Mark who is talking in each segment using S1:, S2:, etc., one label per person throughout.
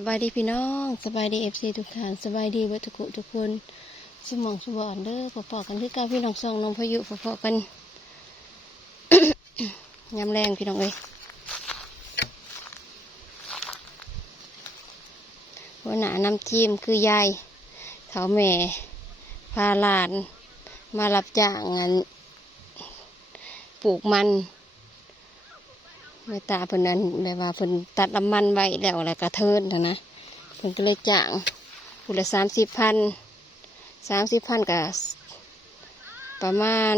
S1: สบายดีพี่น้องสบายดีเอฟซีทุกท่านสบายดีวัตถุกุทุกคนสมองสมบอนเด้อพอๆกันคือการพี่น้องสองน้องพายุพอๆกันยำแรงพี่น้องเอ้ยหัวหนาน้ำจิ้มคือยายเถาแม่พาหลาน มารับจ้างงานปลูกมัน แม่ตาเพิ่นนั้นแบบว่าเพิ่นตัดลำมันไว้แล้วแล้วก็เทินนะนะเพิ่นก็เลยจ้างผู้ละสามสิบพันสามสิบพันกับประมาณ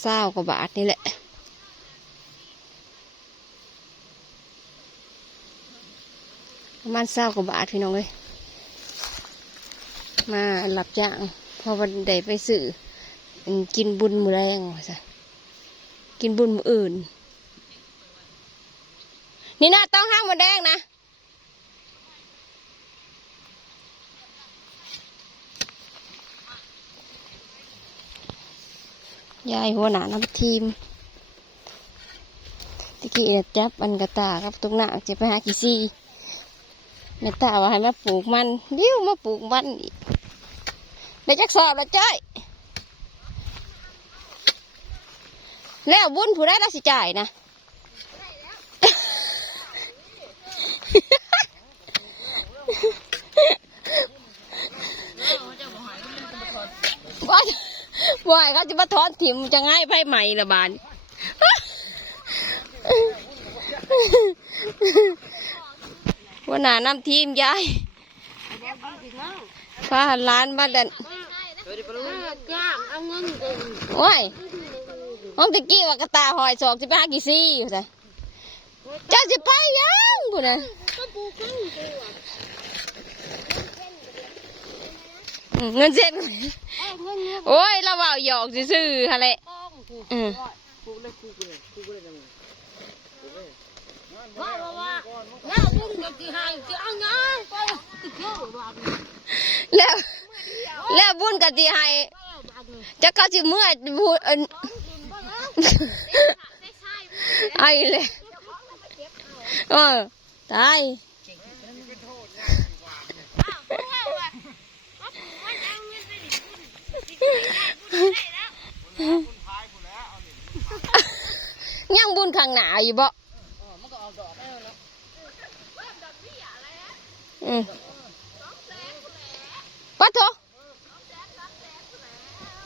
S1: เศร้ากว่าบาทนี่แหละประมาณเศร้ากว่าบาทพี่น้องเลยมาหลับจ้างพอวันใดไปสื่อกินบุญมือแรงว่ะกินบุญมืออื่น นี่นะต้องห้ามมือแดงนะ ยายหัวหน้าน้ำทีมตะกี้จับอันกระตากับตรงหน้าจะไปหากี่ซี่แม่ตาว่าให้มาปลูกมันเดี๋ยวมาปลูกมันอีกได้จักสอบแล้วจ้อยแล้วบุญผู้ได้ราสิจ่ายนะ ว่า ว่าเขาจะมาถอนถิ่มจะง่ายไพ่ใหม่ละบานวันหนาน้ำทีมยายพาล้านมาดันโอ้ยห้องตะกี้ว่ากระตาหอยสอกจะไปหากี่ซี่เจ้าจะไปยังกูนะอืม เงินเส้นโอ้ยเราเอาหยอกซื่อๆฮะแหละอืม
S2: ว่าว่าว่าแล้วบุ้งก็กี่ให้จะเอาเงาไปเที่ยวบ้าน
S1: แล้วแล้วบุญกะทิให้จะก็สิเมื่อยพูดอันไอ้เลยเออตาย ยังบุญข้างหน้าอยู่บ่อืมปัดโถ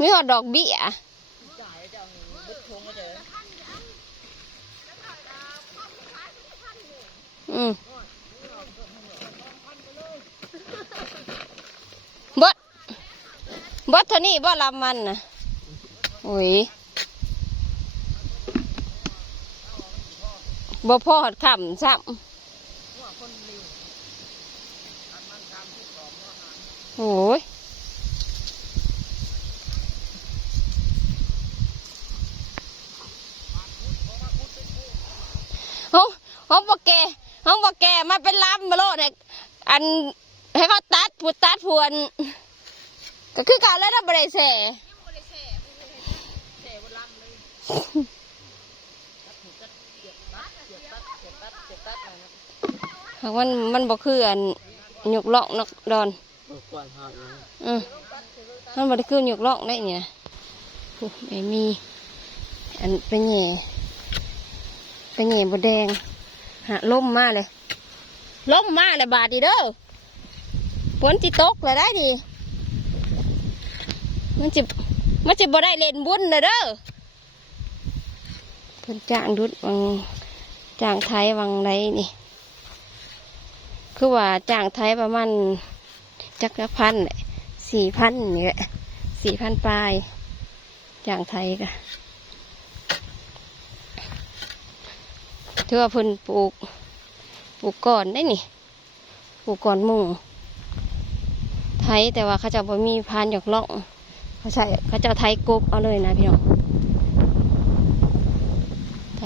S1: มีหอดดอกเบี้ยอืมบดบดเท่านี้บ่ลำมันนะ อ้ยบ่พอหอดคำซ้ำโอ้ยห้องห้องบ่แกห้องบ่แกมาเป็นลำมาโลดเนี่ยอันให้เขาตัดผูดตัดผวนก็คือก่าแล้วนะบริเส หากมันมันบ่คืออันหยกล่องนกดอน
S3: ก่อนหาอย่าง
S1: อืมมันบ่ได้คือหยกล่องได้เนี่ยโอ้ไม่มี อันเป็นแหน่เป็นแหน่บดแดงหาล่มมาเลยล่มมาเลยบาดดีเด้อฝนจิตกเลยได้ดีมันจะมันจะบ่ได้เล่นบุญเลยเด้อ เพิ่นจ้างดุดวังจ้างไทยวังไรนี่ คือว่าจ้างไทยประมาณจักรพันสี่พันนี่แหละสี่พันปลายจ้างไทยกะถือว่าเพิ่นปลูก ปลูกก่อนได้นี่ ปลูกก่อนมุ่งไทยแต่ว่าเขาจะบ่มีพานหยอกล่องเขาใช้เขาจะเอาไทยกบเอาเลยนะพี่น้อง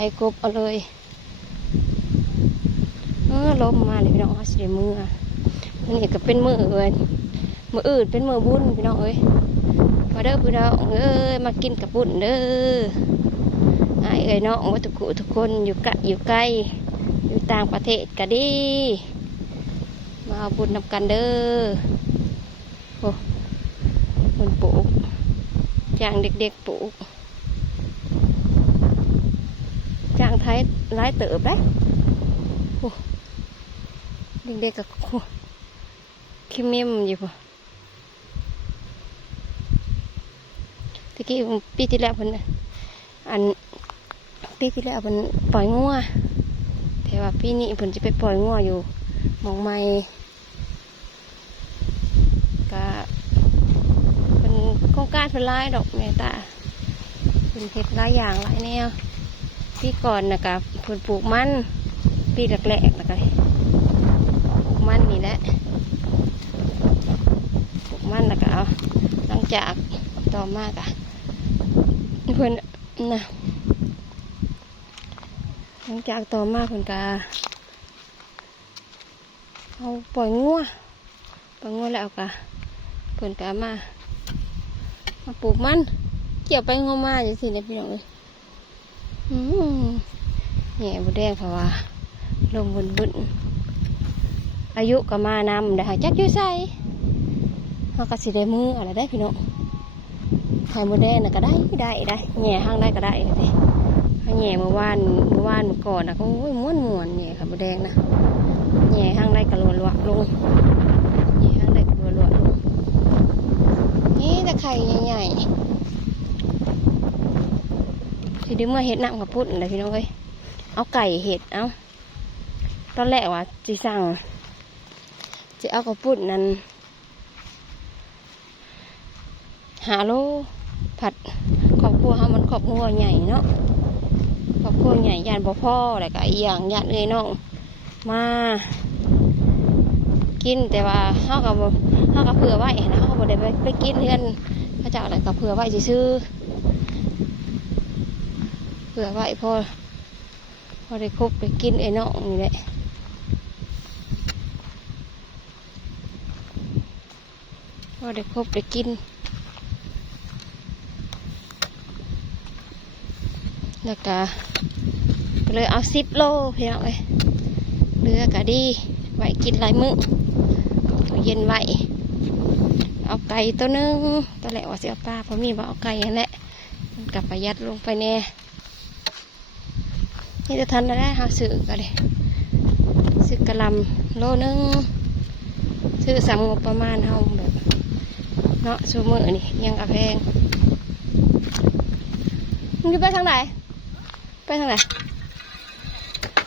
S1: ไทยกบเอาเลยเออลมมาเลยพี่น้องสิได้มือมันนี่ก็เป็นมือเอ้ยมืออื่นเป็นมือบุญพี่น้องเอ้ยมาเด้อพี่น้องเอ้ยมากินกับบุญเด้อไอ้เอ้ยน้องวัตถุกทุกคนอยู่ใกล้อยู่ใกล้อยู่ต่างประเทศก็ดี มาบุญนำกันเด้อโอ้บุญปลูกจ้างเด็กๆปลูก จ้างไทยร้ายเติบได้เด็กๆกับคิมเมมอยู่ปะตะกี้ปีที่แล้วเพิ่นอันปีที่แล้วเพิ่นปล่อยงัวแต่ว่าปีนี้เพิ่นจะไปปล่อยงัวอยู่มองไม่ก็เป็นโครงการเพิ่นหลายดอกแม่ตาเป็นเฮ็ดหลายอย่างหลายแนว ปีก่อนนะกับเพิ่นปลูกมันปีแรกๆนะก็ปลูกมันนี่แหละปลูกมันแล้วก็เอาหลังจากต่อมากอะเพิ่นนะหลังจากต่อมาเพิ่นก็เอาปล่อยงัวปล่อยงัวแล้วกะเปิ่นกะมามาปลูกมันเกี่ยวไปงมมาอย่างสิเนี่ยพี่น้องเลย อืมแง่บุแดงเพราะว่าลมบุนบุนอายุก็มานำได้หาจักยู่ใส่เขาก็สิได้มืออะไรได้พี่น้องไข่มดแดงน่ะก็ได้ได้ได้แง่ห้างได้ก็ได้เลยถ้าแง่เมื่อวานเมื่อวานเมื่อก่อนนะก็โอ้ยม้วนม้วนแง่ไข่มดแดงนะแหย่ห้างได้กระลัวลวลงแหย่ห้างได้กระลัวลวลงนี่ตะไคร่ใหญ่ๆ ทีเดียวเมื่อเห็ดน้ำกับพุดเลยพี่น้องเอ้ยเอาไก่เห็ดเอาตอนแรกว่าจีสั่งจะเอากระพุดนั้นหาโลผัดครอบครัวเขามันครอบครัวใหญ่เนาะครอบครัวใหญ่ยานบ่พ่ออะไรก็อีกอย่างยานเอ้ยน้องมากินแต่ว่าเฮากับเฮากับเผื่อไว้นะเฮาก็บ่ได้ไปไปกินเพื่อนพระเจ้าอะไรกับเผื่อไว้ซื่อ ผื่อไว้พอพอได้คบได้กินไอ้น้องนี่แหละพอได้คบได้กิน แล้วก็เลยเอาสิบโลพี่น้องเอ้ยเรือกะดีไว้กินหลายมื้อเย็นไว้เอาไก่ตัวหนึงตอนแรกว่าเสียปลาเพราะมีบ่เอาไก่นั่นแหละมันกับประหยัดลงไปแน่ นี่จะทันได้หาซื้อก็เลยซื้อกะลำโลนึงซื้อสามงบประมาณเฮาแบบเนาะชูมือนี่ยังกระแพงมึงจะไปทางไหนไปทางไหน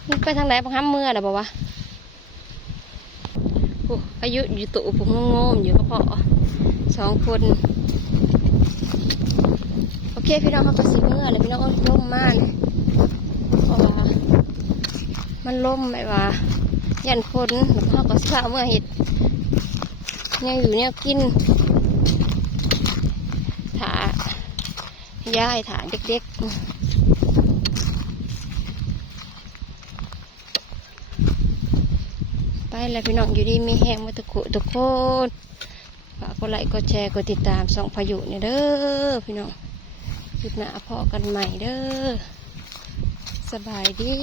S1: มึงไปทางไหนบังคับเมื่อนะบอกว่าโอ้อายุอยู่ตุผมงงอยู่ก็พอสองคนโอเคพี่น้องเขาก็สีเมื่อเลยพี่น้องล่มมากเลย มันล่มแบบว่า ยันคนแล้วเขาก็สาวเมื่อเห็ดเนี่ยอยู่เนี่ยกินถาย่ายถาเด็กๆไปแล้วพี่น้องอยู่ดีมีแห้งมาทุกคนทุกคนฝากกดไลค์กดแชร์กดติดตามส่องพายุเนี่ยเด้อพี่น้องคลิปหน้าพอกันใหม่เด้อสบายดี